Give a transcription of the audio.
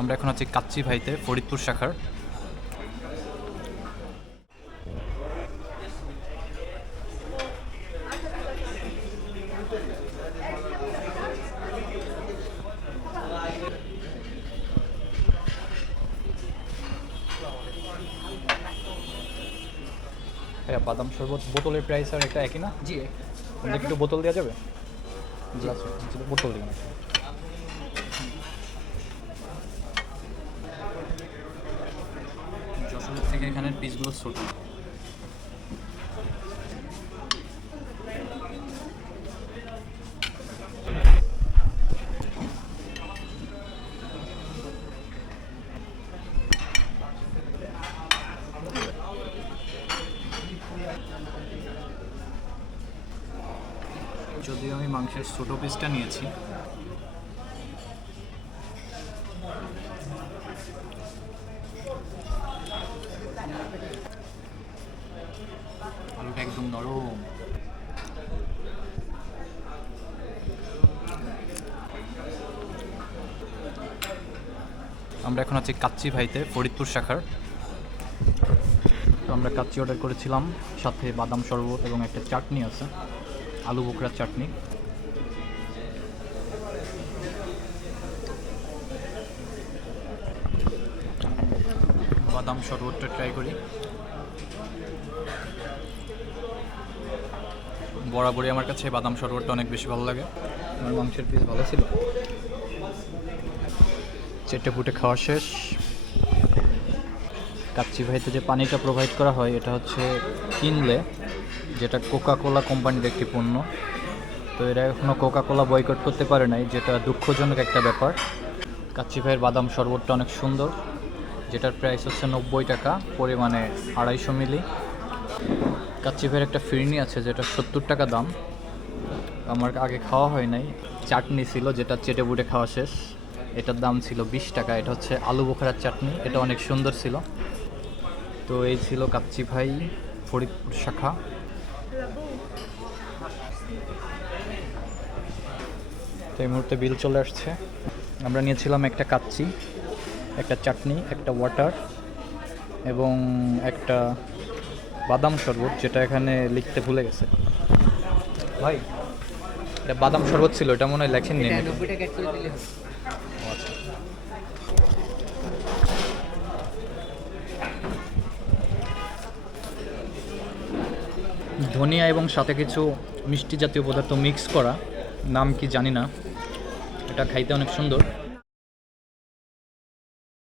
আমরা এখন আছি কাচ্চি ভাইতে ফরিদপুর শাখার। হ্যাঁ বাদাম শরবত বোতলের প্রাইস আর একটা একই না? জি একটু বোতল দেওয়া যাবে? বোতল দেবেন থেকে এখানের পিসগুলো ছোট। যদিও আমি মাংসের ছোট পিসটা নিয়েছি। একদম নরম আমরা এখন আছি কাচ্চি ভাইতে, ফরিদপুর শাখার। তো আমরা কাচ্চি অর্ডার করেছিলাম, সাথে বাদাম শরবত এবং একটা চাটনি আছে, আলু বোকরার চাটনি। বাদাম শরবতটা ট্রাই করি। বরাবরই আমার কাছে বাদাম শরবতটা অনেক বেশি ভালো লাগে। আমার মাংসের পিস ভালো ছিল। চেটে পুটে খাওয়া শেষ। কাচ্চি ভাইতে যে পানিটা প্রোভাইড করা হয়, এটা হচ্ছে কিনলে, যেটা কোকা কোলা কোম্পানির একটি পণ্য। তো এরা এখনও কোকা কোলা বয়কট করতে পারে নাই, যেটা দুঃখজনক একটা ব্যাপার। কাচ্চি ভাইয়ের বাদাম শরবতটা অনেক সুন্দর, যেটার প্রাইস হচ্ছে নব্বই টাকা, পরিমাণে আড়াইশো মিলি। কাচ্চি ভাইয়ের একটা ফিরনি আছে যেটা সত্তর টাকা দাম। আমার আগে খাওয়া হয় নাই। চাটনি ছিল যেটা চেটে বুটে খাওয়া শেষ। এটার দাম ছিল বিশ টাকা। এটা হচ্ছে আলু বোখারার চাটনি। এটা অনেক সুন্দর ছিল। তো এই ছিল কাচ্চি ভাই ফরিদপুর শাখা। তো এই মুহূর্তে বিল চলে আসছে। আমরা নিয়েছিলাম একটা কাচ্চি, একটা চাটনি, একটা ওয়াটার এবং একটা বাদাম শরবত যেটা এখানে লিখতে ভুলে গেছে। ভাই এটা বাদাম শরবত ছিল এটা মনে হয় হবে। ও আচ্ছা। ধনিয়া এবং সাথে কিছু মিষ্টি জাতীয় পদার্থ মিক্স করা নাম কি জানি না। এটা খাইতে অনেক সুন্দর।